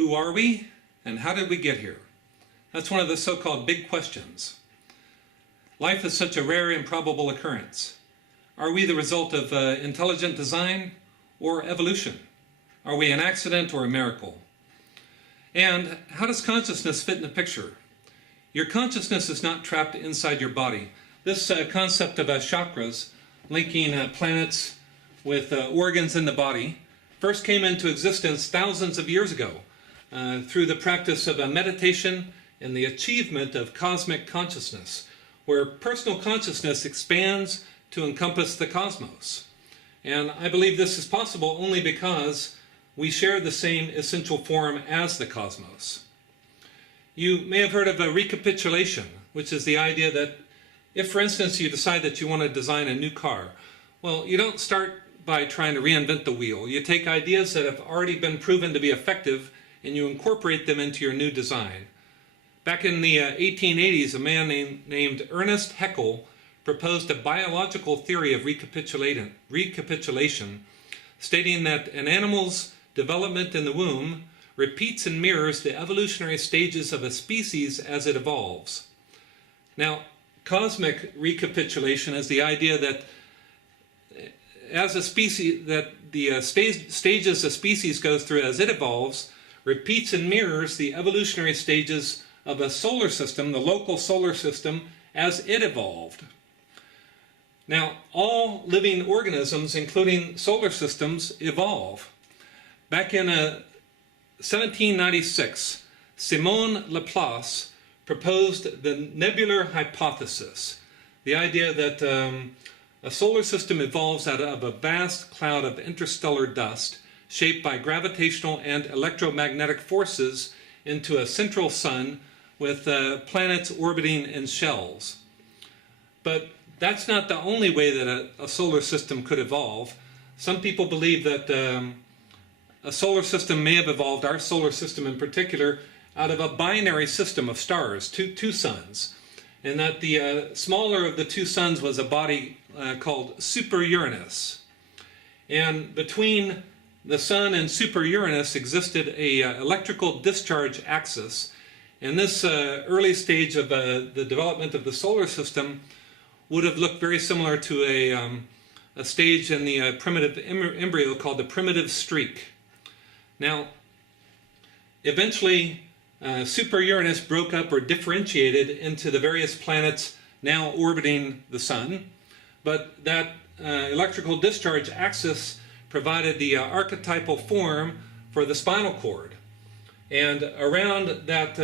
Who are we, and how did we get here? That's one of the so-called big questions. Life is such a rare, improbable occurrence. Are we the result of intelligent design or evolution? Are we an accident or a miracle? And how does consciousness fit in the picture? Your consciousness is not trapped inside your body. This concept of chakras, linking planets with organs in the body, first came into existence thousands of years ago through the practice of meditation and the achievement of cosmic consciousness, where personal consciousness expands to encompass the cosmos. And I believe this is possible only because we share the same essential form as the cosmos. You may have heard of a recapitulation, which is the idea that if, for instance, you decide that you want to design a new car, well, you don't start by trying to reinvent the wheel. You take ideas that have already been proven to be effective and you incorporate them into your new design. Back in the 1880s, a man named Ernest Haeckel proposed a biological theory of recapitulation, stating that an animal's development in the womb repeats and mirrors the evolutionary stages of a species as it evolves. Now, cosmic recapitulation is the idea that as a species, that the stages a species goes through as it evolves repeats and mirrors the evolutionary stages of a solar system, the local solar system, as it evolved. Now, all living organisms, including solar systems, evolve. Back in 1796, Simon Laplace proposed the nebular hypothesis, the idea that a solar system evolves out of a vast cloud of interstellar dust shaped by gravitational and electromagnetic forces into a central sun with planets orbiting in shells. But that's not the only way that a solar system could evolve. Some people believe that a solar system may have evolved, our solar system in particular, out of a binary system of stars, two suns, and that the smaller of the two suns was a body called Super Uranus. And between the sun and Super Uranus existed a electrical discharge axis, and this early stage of the development of the solar system would have looked very similar to a stage in the primitive embryo called the primitive streak. Now, eventually, Super Uranus broke up or differentiated into the various planets now orbiting the sun, but that electrical discharge axis provided the archetypal form for the spinal cord. And around that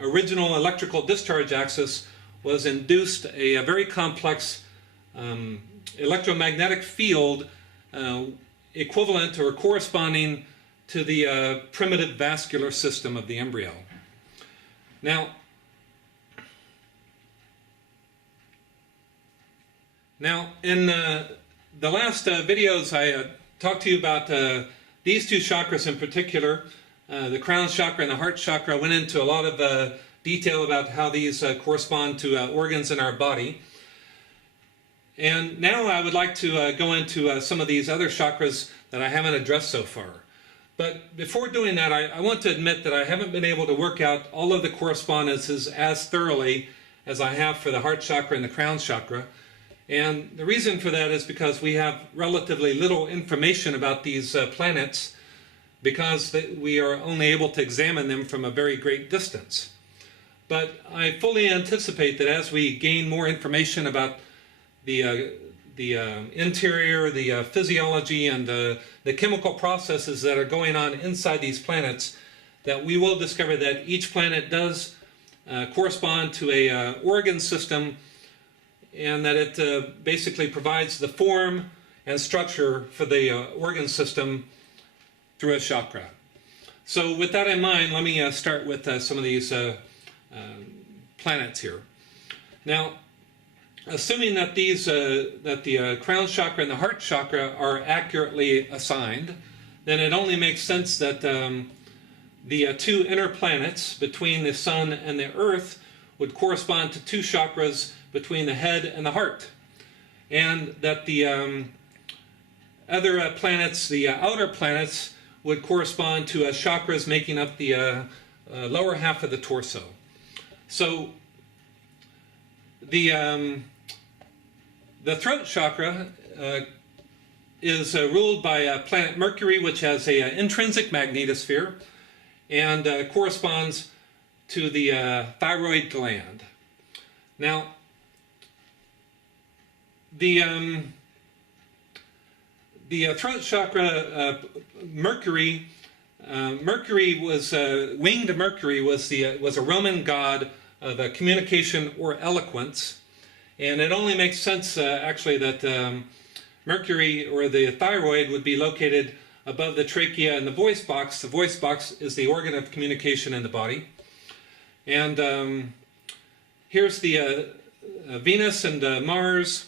original electrical discharge axis was induced a very complex electromagnetic field equivalent or corresponding to the primitive vascular system of the embryo. Now, in the last videos I talked to you about these two chakras in particular, the crown chakra and the heart chakra. I went into a lot of detail about how these correspond to organs in our body. And now I would like to go into some of these other chakras that I haven't addressed so far. But before doing that, I want to admit that I haven't been able to work out all of the correspondences as thoroughly as I have for the heart chakra and the crown chakra. And the reason for that is because we have relatively little information about these planets, because we are only able to examine them from a very great distance. But I fully anticipate that as we gain more information about the interior, the physiology, and the chemical processes that are going on inside these planets, that we will discover that each planet does correspond to a organ system, and that it basically provides the form and structure for the organ system through a chakra. So with that in mind, let me start with some of these planets here. Now, assuming that the crown chakra and the heart chakra are accurately assigned, then it only makes sense that the two inner planets between the sun and the earth would correspond to two chakras between the head and the heart, and that the other planets, the outer planets, would correspond to chakras making up the lower half of the torso. So the throat chakra is ruled by planet Mercury, which has an intrinsic magnetosphere and corresponds to the thyroid gland. Now, the throat chakra, Mercury was winged Mercury was a Roman god of communication or eloquence, and it only makes sense actually that Mercury or the thyroid would be located above the trachea and the voice box. The voice box is the organ of communication in the body, and here's the Venus and Mars.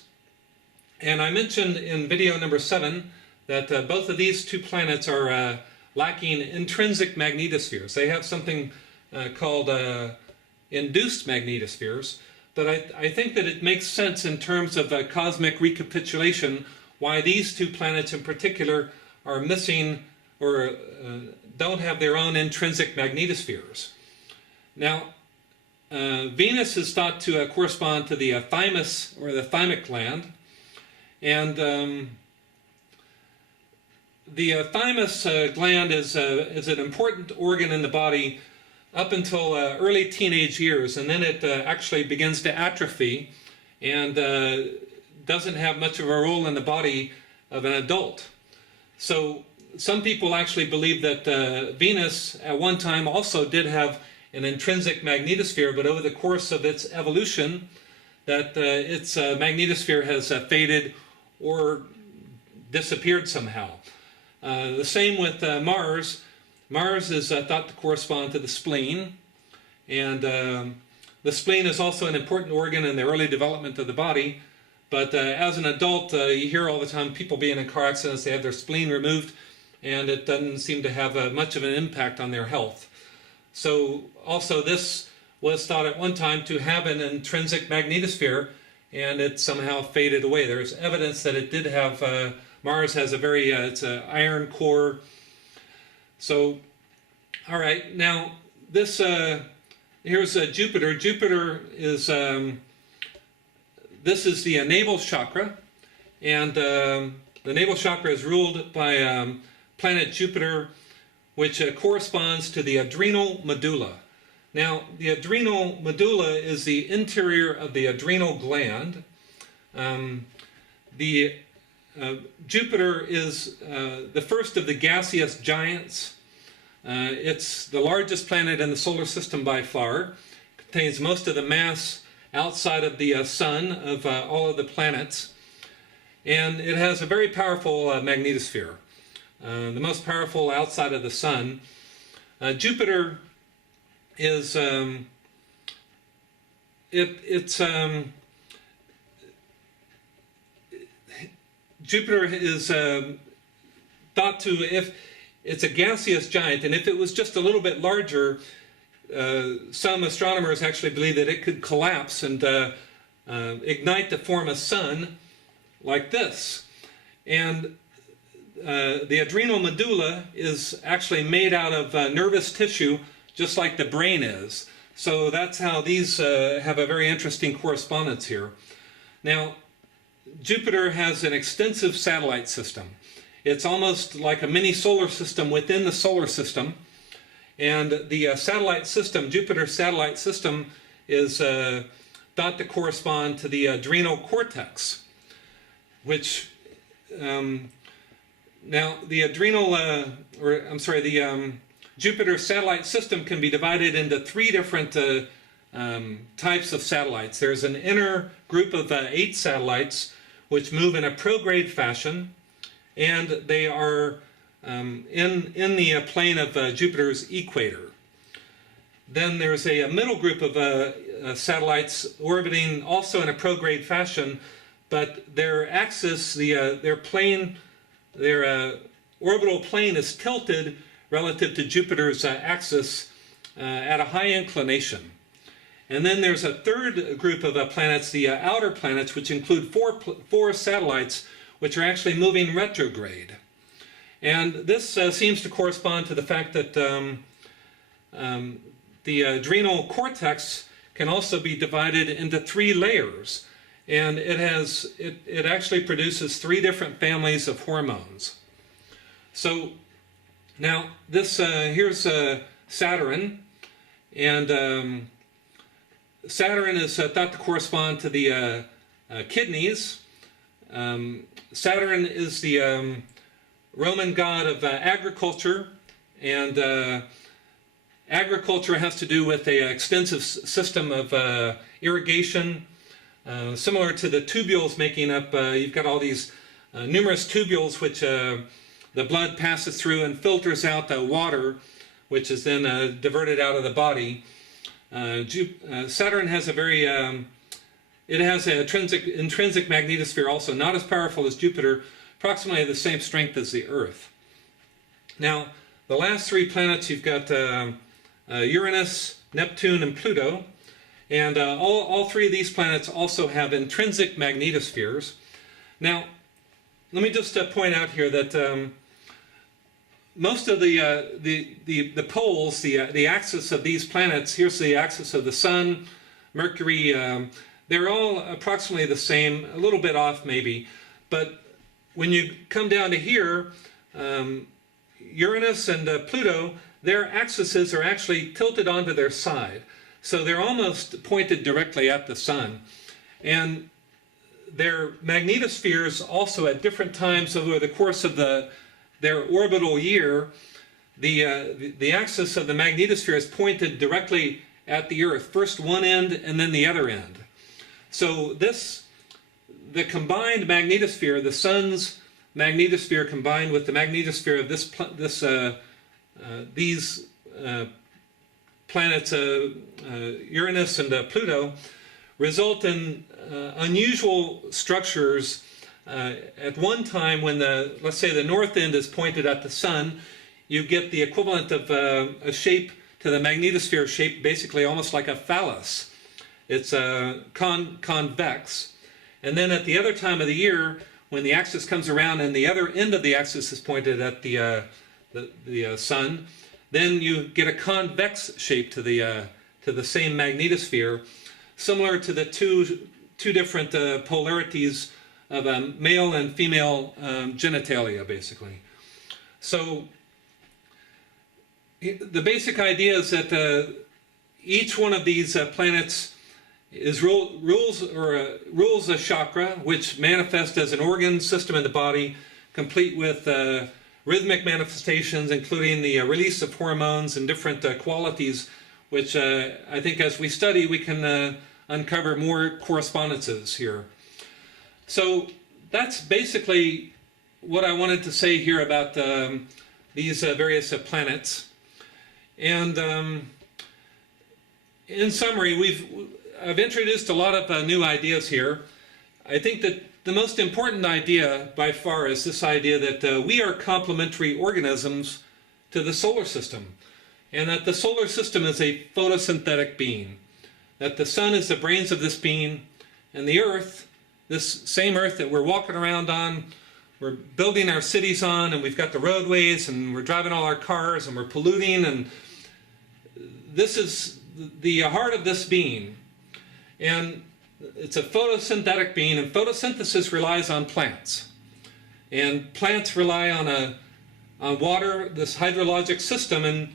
And I mentioned in video number 7 that both of these two planets are lacking intrinsic magnetospheres. They have something called induced magnetospheres, but I think that it makes sense in terms of cosmic recapitulation why these two planets in particular are missing or don't have their own intrinsic magnetospheres. Now, Venus is thought to correspond to the thymus or the thymic gland. And the thymus gland is an important organ in the body up until early teenage years, and then it actually begins to atrophy and doesn't have much of a role in the body of an adult. So some people actually believe that Venus at one time also did have an intrinsic magnetosphere, but over the course of its evolution, that its magnetosphere has faded or disappeared somehow. The same with Mars. Mars is thought to correspond to the spleen, and the spleen is also an important organ in the early development of the body, but as an adult you hear all the time people being in car accidents, they have their spleen removed, and it doesn't seem to have much of an impact on their health. So also this was thought at one time to have an intrinsic magnetosphere, and it somehow faded away. There's evidence that it did have, Mars has a very, it's an iron core. So, all right, now this, here's Jupiter. Jupiter is, this is the navel chakra, and the navel chakra is ruled by planet Jupiter, which corresponds to the adrenal medulla. Now, the adrenal medulla is the interior of the adrenal gland. Jupiter is the first of the gaseous giants. It's the largest planet in the solar system by far. It contains most of the mass outside of the sun of all of the planets. And it has a very powerful magnetosphere, the most powerful outside of the sun. Jupiter is Jupiter is thought to, if it's a gaseous giant, and if it was just a little bit larger, some astronomers actually believe that it could collapse and ignite to form a sun like this. And the adrenal medulla is actually made out of nervous tissue, just like the brain is. So that's how these have a very interesting correspondence here. Now, Jupiter has an extensive satellite system. It's almost like a mini solar system within the solar system. And the satellite system, Jupiter's satellite system, is thought to correspond to the adrenal cortex, which now the Jupiter's satellite system can be divided into 3 different types of satellites. There's an inner group of 8 satellites which move in a prograde fashion, and they are in the plane of Jupiter's equator. Then there's a middle group of satellites orbiting also in a prograde fashion, but their axis, their orbital plane is tilted relative to Jupiter's axis at a high inclination. And then there's a third group of planets, the outer planets, which include four satellites, which are actually moving retrograde. And this seems to correspond to the fact that the adrenal cortex can also be divided into 3 layers. And it actually produces 3 different families of hormones. So now this here's Saturn, and Saturn is thought to correspond to the kidneys. Saturn is the Roman god of agriculture, and agriculture has to do with an extensive system of irrigation, similar to the tubules making up. You've got all these numerous tubules which the blood passes through and filters out the water, which is then diverted out of the body. Saturn has a very it has an intrinsic magnetosphere also, not as powerful as Jupiter, approximately the same strength as the Earth. Now, the last 3 planets, you've got Uranus, Neptune, and Pluto. And all 3 of these planets also have intrinsic magnetospheres. Now, let me just point out here that most of the poles, the axis of these planets, here's the axis of the Sun, Mercury, they're all approximately the same, a little bit off maybe. But when you come down to here, Uranus and Pluto, their axes are actually tilted onto their side. So they're almost pointed directly at the Sun. And their magnetospheres also at different times over the course of their orbital year, the axis of the magnetosphere is pointed directly at the Earth, first one end and then the other end. So the combined magnetosphere, the Sun's magnetosphere combined with the magnetosphere of these planets, Uranus and Pluto, result in unusual structures. At one time, when let's say the north end is pointed at the Sun, you get the equivalent of a shape to the magnetosphere shape, basically almost like a phallus. It's convex. And then at the other time of the year, when the axis comes around and the other end of the axis is pointed at the Sun, then you get a convex shape to the same magnetosphere, similar to the two different polarities of male and female genitalia, basically. So the basic idea is that each one of these planets rules a chakra, which manifests as an organ system in the body, complete with rhythmic manifestations, including the release of hormones and different qualities, which I think as we study we can uncover more correspondences here. So that's basically what I wanted to say here about these various planets. And in summary, I've introduced a lot of new ideas here. I think that the most important idea by far is this idea that we are complementary organisms to the solar system, and that the solar system is a photosynthetic being, that the Sun is the brains of this being, and the Earth, this same Earth that we're walking around on, we're building our cities on, and we've got the roadways, and we're driving all our cars, and we're polluting, and this is the heart of this being. And it's a photosynthetic being, and photosynthesis relies on plants. And plants rely on water, this hydrologic system, and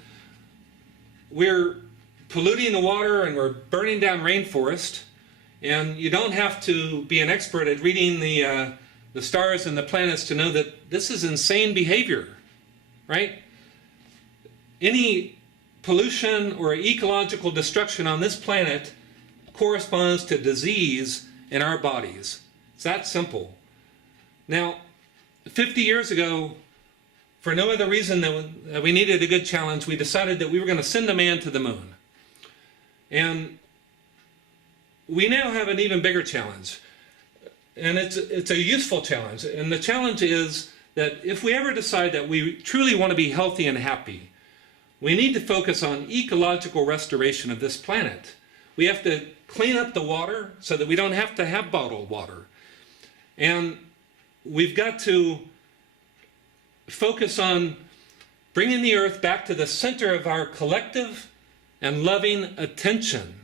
we're polluting the water and we're burning down rainforest. And you don't have to be an expert at reading the stars and the planets to know that this is insane behavior, right? Any pollution or ecological destruction on this planet corresponds to disease in our bodies. It's that simple. Now, 50 years ago, for no other reason than we needed a good challenge, we decided that we were going to send a man to the moon. And we now have an even bigger challenge. And it's a useful challenge. And the challenge is that if we ever decide that we truly want to be healthy and happy, we need to focus on ecological restoration of this planet. We have to clean up the water so that we don't have to have bottled water. And we've got to focus on bringing the earth back to the center of our collective and loving attention.